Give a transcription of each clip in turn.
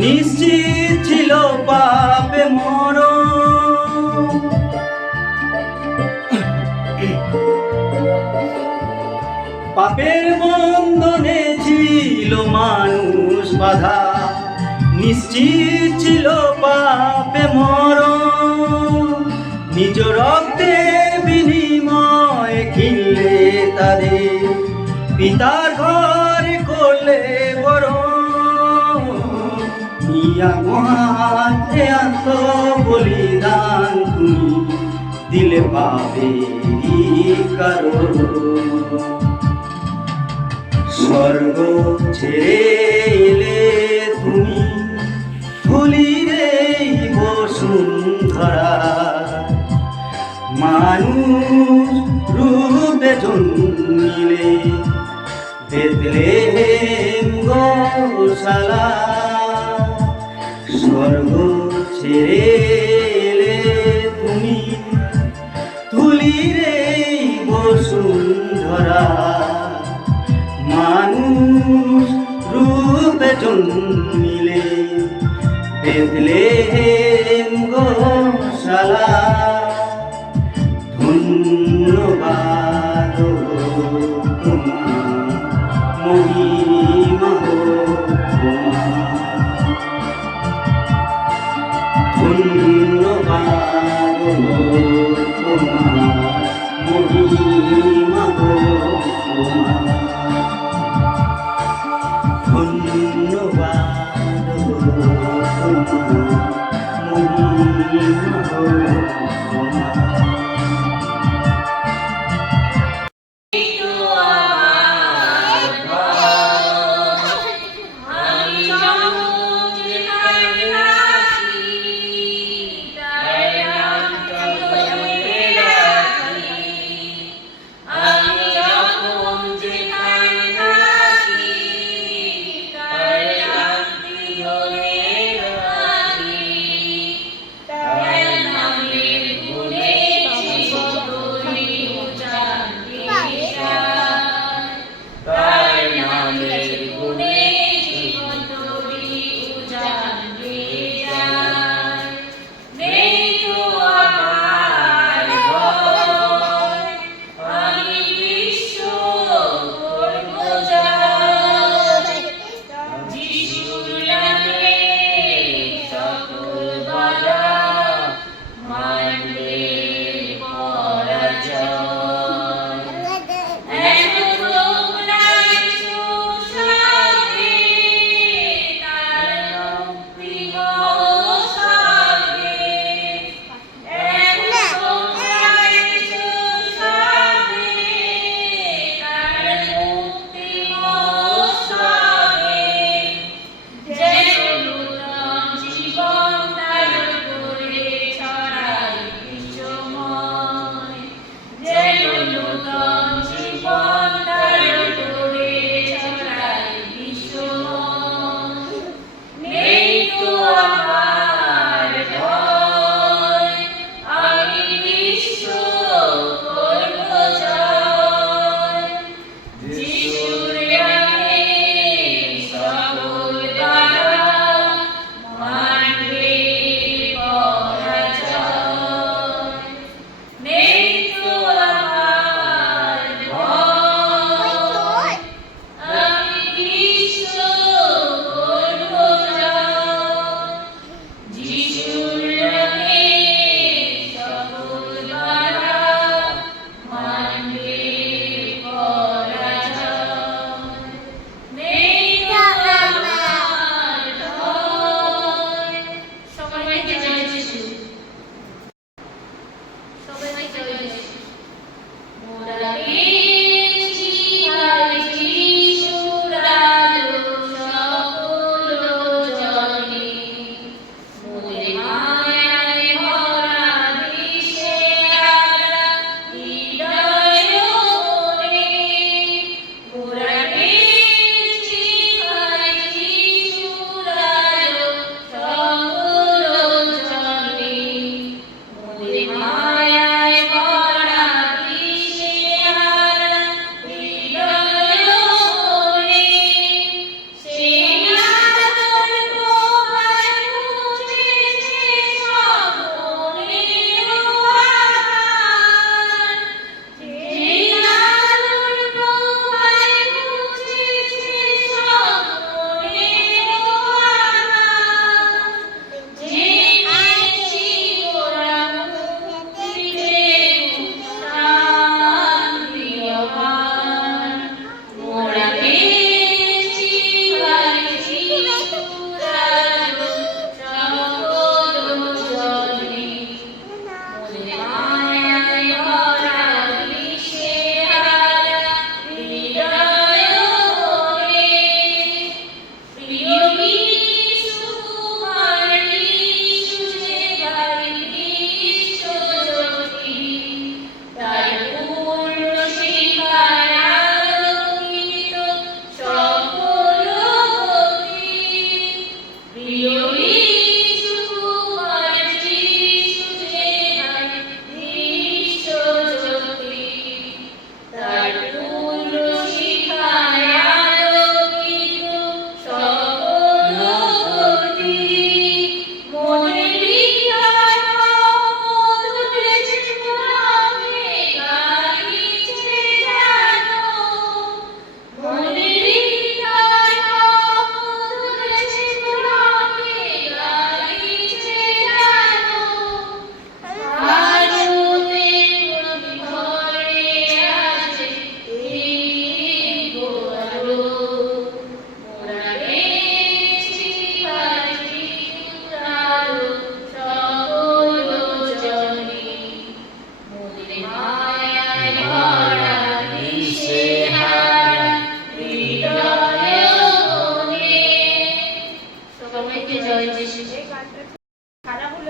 নিশ্চিত ছিল পাপে মর পাপের বন্ধনে ছিল মানুষ বাধা। নিশ্চিত ছিল পাপে মর নিজ রক্তের বিনিময় কিনলে তাদের। পিতার ঘর করলে বড় ইয়া মহান আত্ম বলিদান তুমি। দিলে পাবে কারও স্বর্গ ছেড়ে এলে তুমি ভুলিরে বসুন্ধরা মানুষ রূপে জন্মিলে বেদলে স্বর্গ ছেড়ে এলে তুমি। তুলিরে বসুন্ধরা মানুষ রূপে জন্মিলে বেদলে গোশালা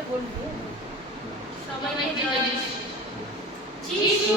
বলব? সবাই যিশু